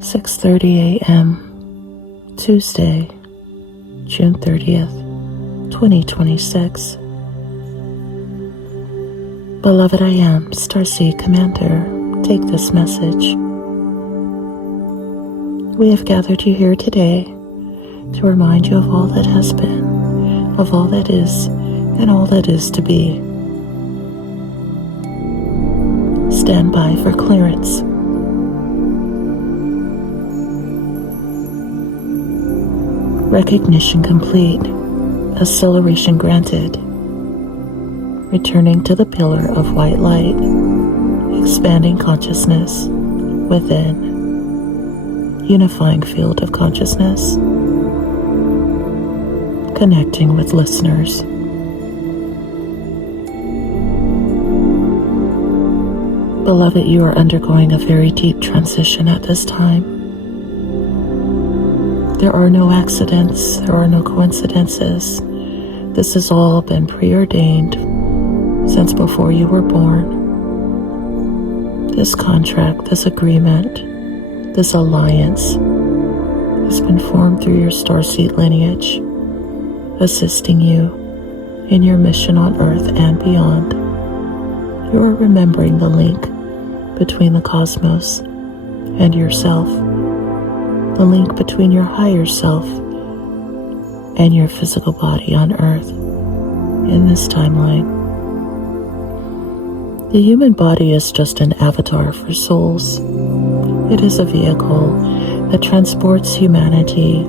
6:30 a.m. Tuesday, June 30th, 2026. Beloved, I am Starseed Commander. Take this message. We have gathered you here today to remind you of all that has been, of all that is, and all that is to be. Stand by for clearance. Recognition complete. Acceleration granted. Returning to the pillar of white light. Expanding consciousness within. Unifying field of consciousness. Connecting with listeners. Beloved, you are undergoing a very deep transition at this time. There are no accidents, there are no coincidences. This has all been preordained since before you were born. This contract, this agreement, this alliance has been formed through your starseed lineage, assisting you in your mission on Earth and beyond. You are remembering the link between the cosmos and yourself, the link between your higher self and your physical body on Earth in this timeline. The human body is just an avatar for souls. It is a vehicle that transports humanity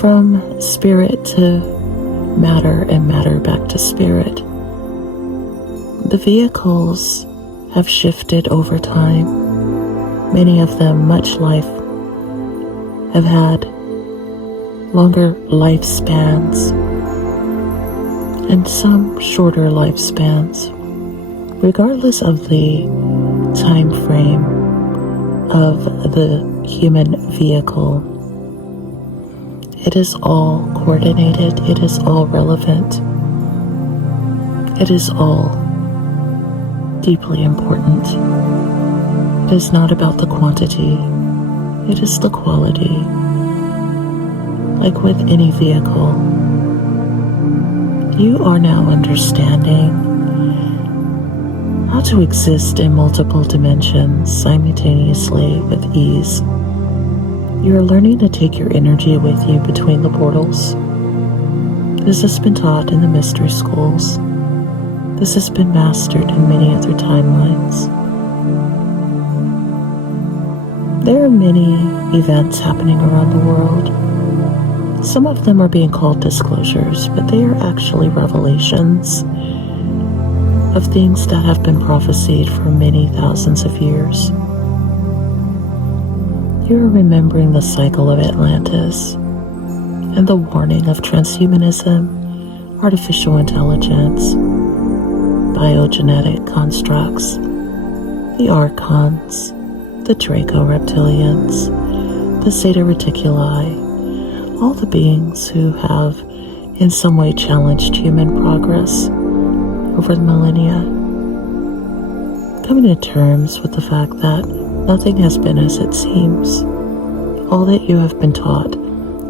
from spirit to matter and matter back to spirit. The vehicles have shifted over time. Many of them, much life, have had longer lifespans and some shorter lifespans. Regardless of the time frame of the human vehicle, it is all coordinated, it is all relevant, it is all deeply important. It is not about the quantity, it is the quality. Like with any vehicle, you are now understanding how to exist in multiple dimensions simultaneously with ease. You are learning to take your energy with you between the portals. This has been taught in the mystery schools. This has been mastered in many other timelines. There are many events happening around the world. Some of them are being called disclosures, but they are actually revelations of things that have been prophesied for many thousands of years. You are remembering the cycle of Atlantis and the warning of transhumanism, artificial intelligence, biogenetic constructs, the Archons, the Draco reptilians, the Zeta Reticuli, all the beings who have in some way challenged human progress over the millennia, coming to terms with the fact that nothing has been as it seems. All that you have been taught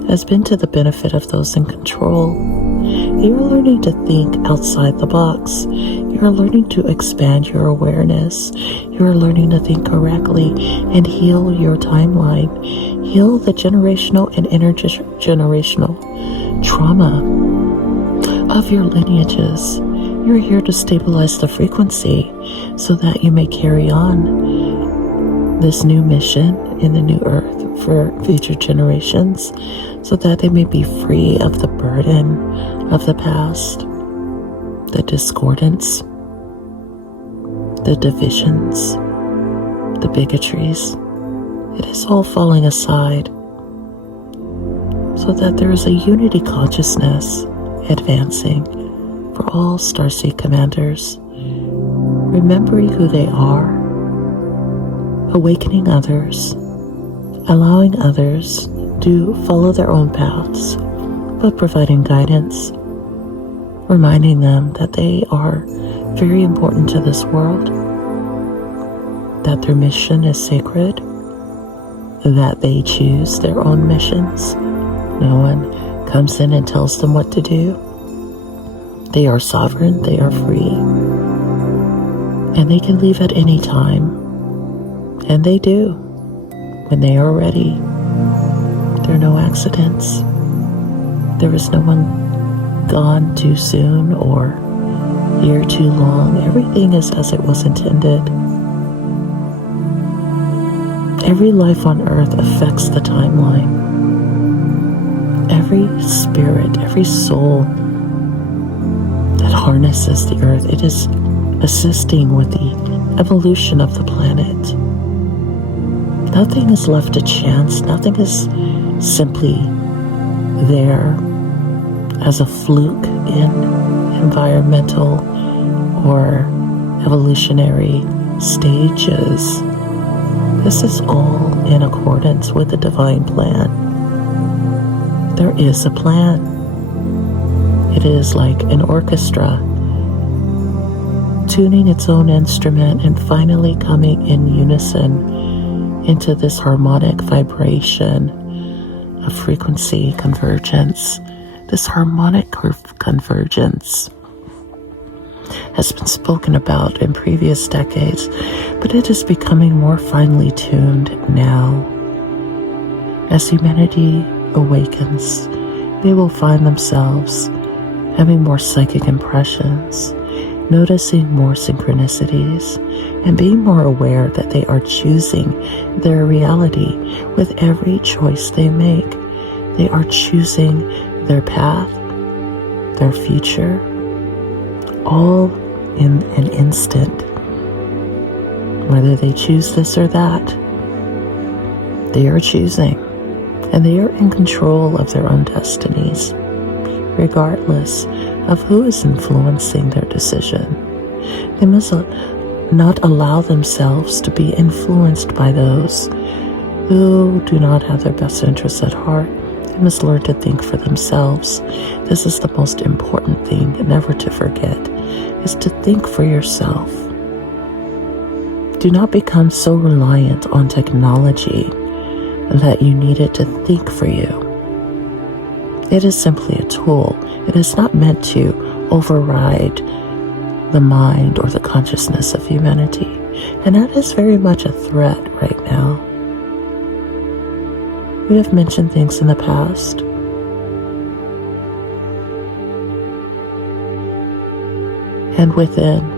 has been to the benefit of those in control. You are learning to think outside the box. You are learning to expand your awareness. You are learning to think correctly and heal your timeline. Heal the generational and intergenerational trauma of your lineages. You're here to stabilize the frequency so that you may carry on this new mission in the new earth for future generations, so that they may be free of the burden of the past, the discordance, the divisions, the bigotries. It is all falling aside so that there is a unity consciousness advancing for all Starseed Commanders, remembering who they are, awakening others, allowing others to follow their own paths, but providing guidance, reminding them that they are very important to this world, that their mission is sacred, that they choose their own missions. No one comes in and tells them what to do. They are sovereign, they are free, and they can leave at any time. And they do, when they are ready. There are no accidents. There is no one gone too soon or here too long. Everything is as it was intended. Every life on earth affects the timeline. Every spirit, every soul that harnesses the earth, it is assisting with the evolution of the planet. Nothing is left to chance. Nothing is simply there as a fluke in environmental or evolutionary stages. This is all in accordance with the divine plan. There is a plan. It is like an orchestra tuning its own instrument and finally coming in unison into this harmonic vibration of frequency convergence. This harmonic convergence has been spoken about in previous decades, but it is becoming more finely tuned now. As humanity awakens, they will find themselves having more psychic impressions, noticing more synchronicities, and being more aware that they are choosing their reality with every choice they make. They are choosing their path, their future, all in an instant. Whether they choose this or that, they are choosing, and they are in control of their own destinies, regardless of who is influencing their decision. They must not allow themselves to be influenced by those who do not have their best interests at heart. They must learn to think for themselves. This is the most important thing never to forget, is to think for yourself. Do not become so reliant on technology that you need it to think for you. It is simply a tool. It is not meant to override the mind or the consciousness of humanity. And that is very much a threat right now. We have mentioned things in the past. And within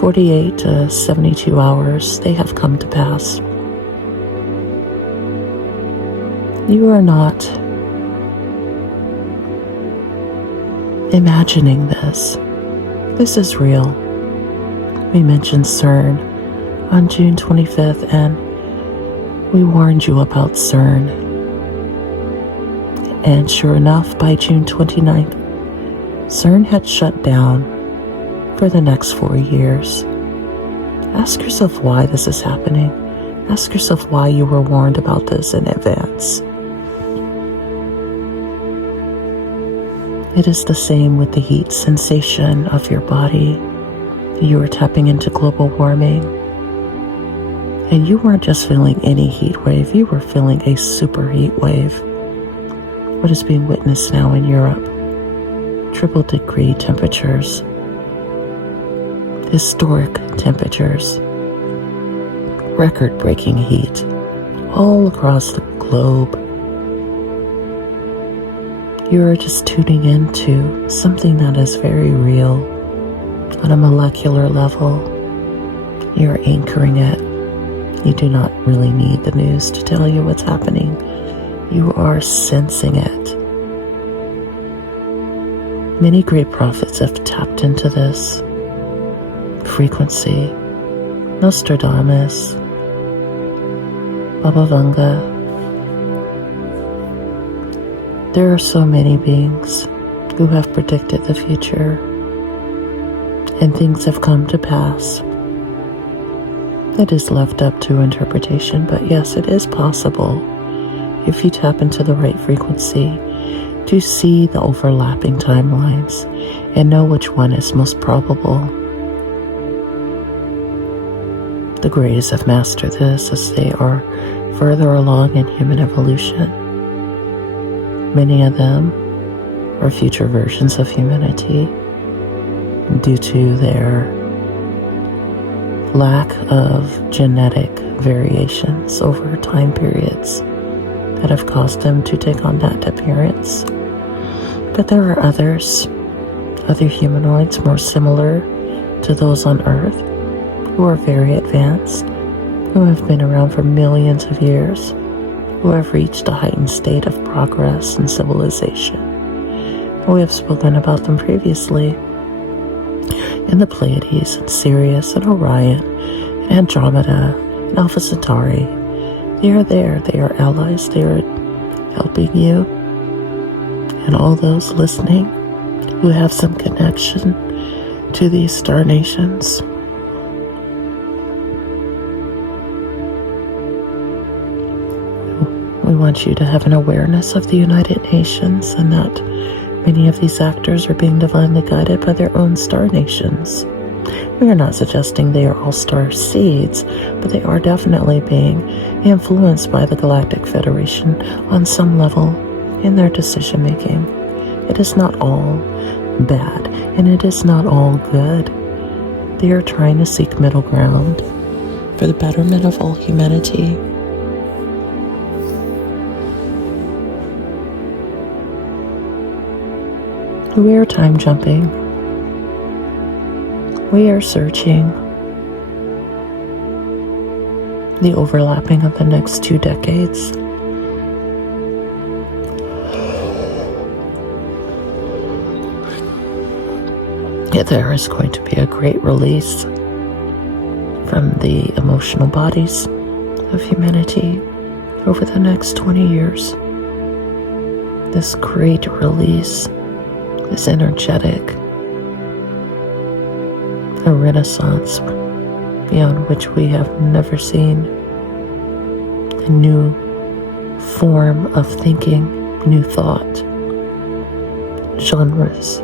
48 to 72 hours, they have come to pass. You are not imagining this. This is real. We mentioned CERN on June 25th, and we warned you about CERN. And sure enough, by June 29th, CERN had shut down for the next 4 years. Ask yourself why this is happening. Ask yourself why you were warned about this in advance. It is the same with the heat sensation of your body. You are tapping into global warming. And you weren't just feeling any heat wave, you were feeling a super heat wave. What is being witnessed now in Europe? Triple degree temperatures. Historic temperatures. Record-breaking heat all across the globe. You are just tuning into something that is very real on a molecular level. You're anchoring it. You do not really need the news to tell you what's happening. You are sensing it. Many great prophets have tapped into this frequency. Nostradamus, Baba Vanga. There are so many beings who have predicted the future, and things have come to pass. It is left up to interpretation, but yes, it is possible, if you tap into the right frequency, to see the overlapping timelines and know which one is most probable. The Greys have mastered this as they are further along in human evolution. Many of them are future versions of humanity due to their lack of genetic variations over time periods that have caused them to take on that appearance. But there are others, other humanoids more similar to those on Earth, who are very advanced, who have been around for millions of years, who have reached a heightened state of progress and civilization. We have spoken about them previously in the Pleiades and Sirius and Orion and Andromeda and Alpha Centauri. They are there, they are allies, they are helping you and all those listening who have some connection to these star nations. We want you to have an awareness of the United Nations and that many of these actors are being divinely guided by their own star nations. We are not suggesting they are all star seeds, but they are definitely being influenced by the Galactic Federation on some level in their decision making. It is not all bad, and it is not all good. They are trying to seek middle ground for the betterment of all humanity. We are time jumping. We are searching the overlapping of the next 2 decades. Yet there is going to be a great release from the emotional bodies of humanity over the next 20 years. This great release is energetic, a renaissance beyond which we have never seen, a new form of thinking, new thought, genres,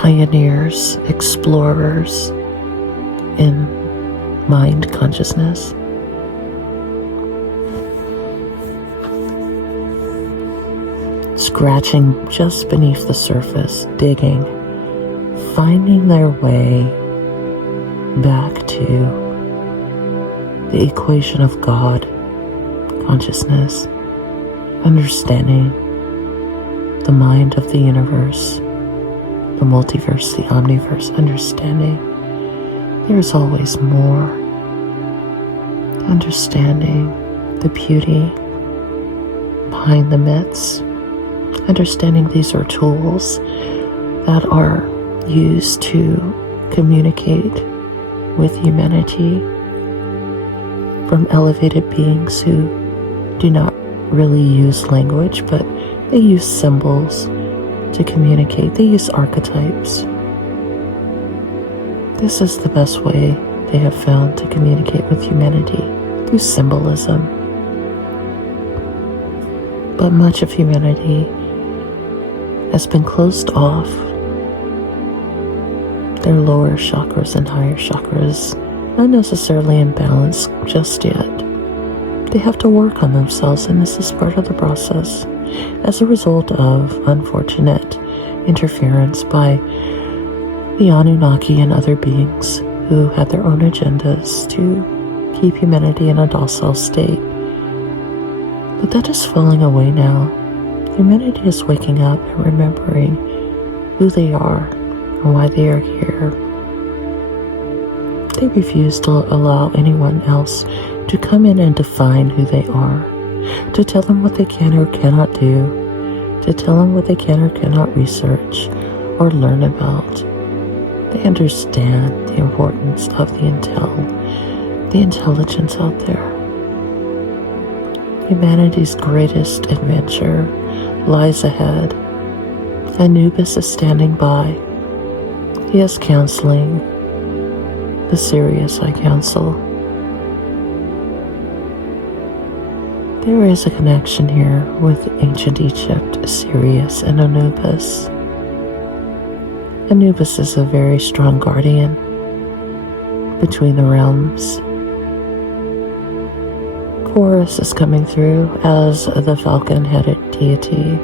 pioneers, explorers in mind consciousness. Scratching just beneath the surface, digging, finding their way back to the equation of God, consciousness, understanding the mind of the universe, the multiverse, the omniverse, understanding there is always more, understanding the beauty behind the myths, understanding these are tools that are used to communicate with humanity from elevated beings who do not really use language, but they use symbols to communicate. They use archetypes. This is the best way they have found to communicate with humanity, through symbolism. But much of humanity has been closed off. Their lower chakras and higher chakras not necessarily in balance just yet. They have to work on themselves, and this is part of the process as a result of unfortunate interference by the Anunnaki and other beings who had their own agendas to keep humanity in a docile state. But that is falling away now. Humanity is waking up and remembering who they are and why they are here. They refuse to allow anyone else to come in and define who they are, to tell them what they can or cannot do, to tell them what they can or cannot research or learn about. They understand the importance of the intelligence out there. Humanity's greatest adventure lies ahead. Anubis is standing by. He is counseling the Sirius I counsel. There is a connection here with ancient Egypt, Sirius, and Anubis. Anubis is a very strong guardian, between the realms. Chorus is coming through as the falcon-headed deity,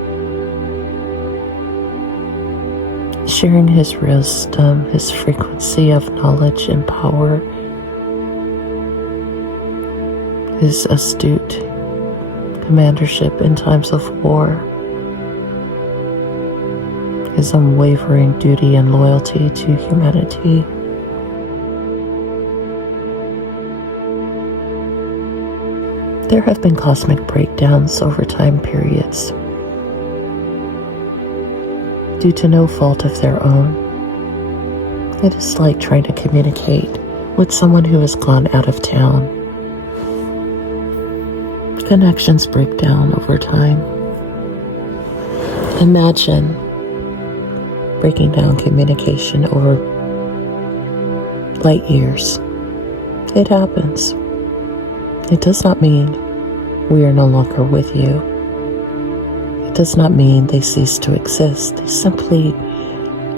sharing his wisdom, his frequency of knowledge and power, his astute commandership in times of war, his unwavering duty and loyalty to humanity. There have been cosmic breakdowns over time periods due to no fault of their own. It is like trying to communicate with someone who has gone out of town. Connections break down over time. Imagine breaking down communication over light years. It happens. It does not mean we are no longer with you. It does not mean they cease to exist. They simply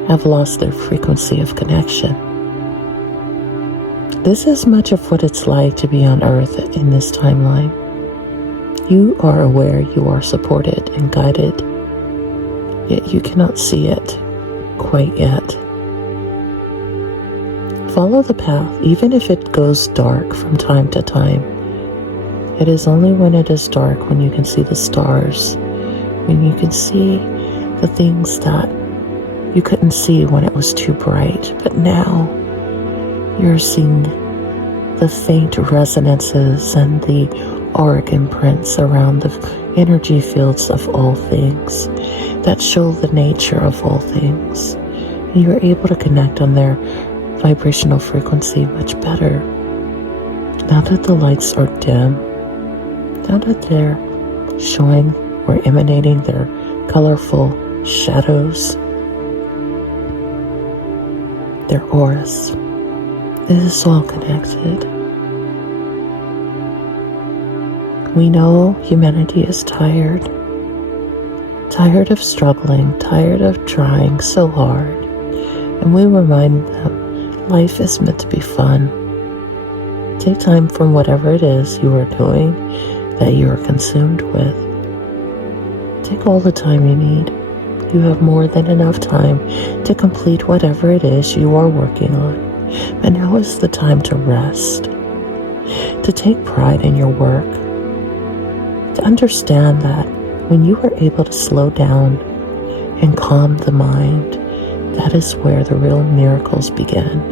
have lost their frequency of connection. This is much of what it's like to be on Earth in this timeline. You are aware you are supported and guided, yet you cannot see it quite yet. Follow the path, even if it goes dark from time to time. It is only when it is dark when you can see the stars, when you can see the things that you couldn't see when it was too bright. But now you're seeing the faint resonances and the auric imprints around the energy fields of all things that show the nature of all things. And you're able to connect on their vibrational frequency much better. Now that the lights are dim, now that they're showing or emanating their colorful shadows, their auras, it is all connected. We know humanity is tired of struggling, tired of trying so hard, and we remind them life is meant to be fun. Take time from whatever it is you are doing that you are consumed with. Take all the time you need. You have more than enough time to complete whatever it is you are working on. And now is the time to rest, to take pride in your work, to understand that when you are able to slow down and calm the mind, that is where the real miracles begin.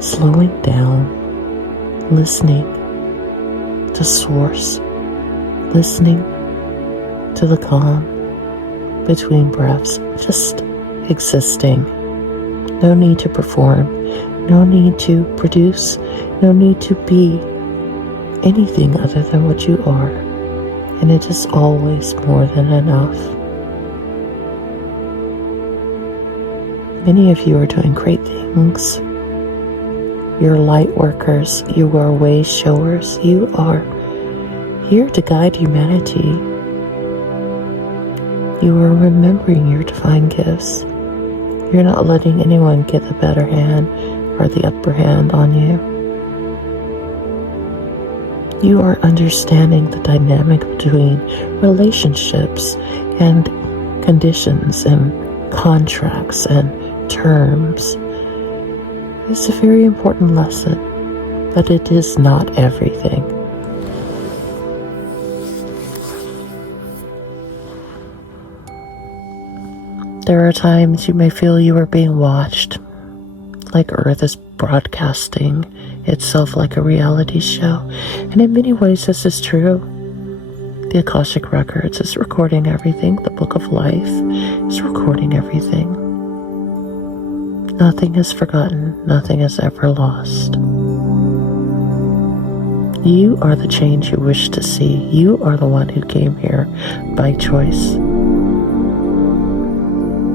Slowing down, listening to source, listening to the calm between breaths, just existing. No need to perform, no need to produce, no need to be anything other than what you are, and it is always more than enough. Many of you are doing great things. You're light workers, you are way showers, you are here to guide humanity. You are remembering your divine gifts. You're not letting anyone get the better hand or the upper hand on you. You are understanding the dynamic between relationships and conditions and contracts and terms. It's a very important lesson, but it is not everything. There are times you may feel you are being watched, like Earth is broadcasting itself like a reality show. And in many ways this is true. The Akashic Records is recording everything. The Book of Life is recording everything. Nothing is forgotten. Nothing is ever lost. You are the change you wish to see. You are the one who came here by choice.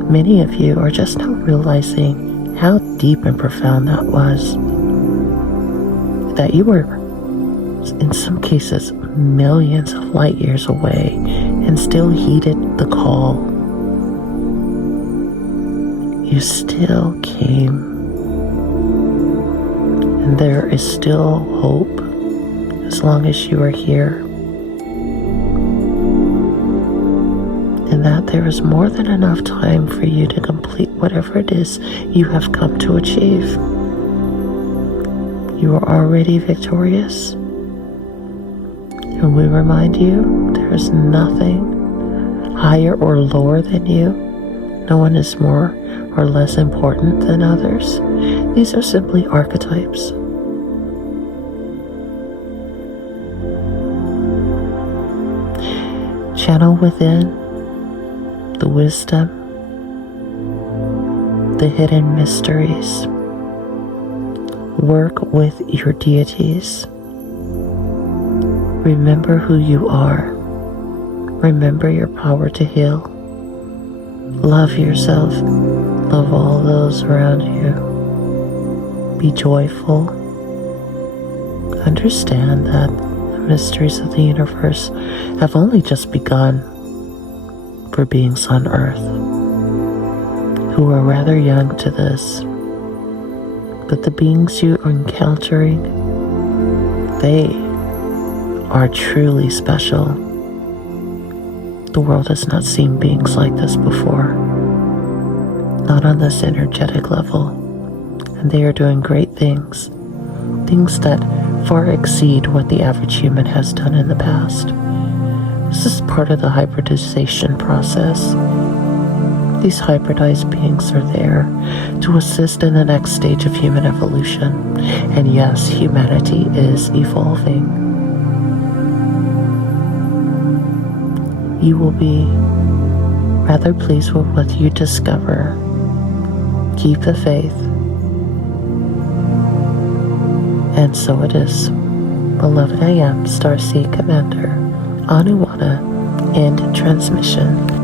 Many of you are just now realizing how deep and profound that was. That you were, in some cases, millions of light years away and still heeded the call. You still came. there is still hope as long as you are here. And that there is more than enough time for you to complete whatever it is you have come to achieve. You are already victorious. And we remind you, there is nothing higher or lower than you. No one is more or less important than others. These are simply archetypes. Channel within the wisdom, the hidden mysteries. Work with your deities. Remember who you are. Remember your power to heal. Love yourself. Love all those around you. Be joyful. Understand that the mysteries of the universe have only just begun for beings on Earth who are rather young to this. But the beings you are encountering, they are truly special. The world has not seen beings like this before, not on this energetic level, and they are doing great things, things that far exceed what the average human has done in the past. This is part of the hybridization process. These hybridized beings are there to assist in the next stage of human evolution. And yes, humanity is evolving. You will be rather pleased with what you discover. Keep the faith. And so it is. Beloved, I am Starseed Commander Anuanna, end transmission.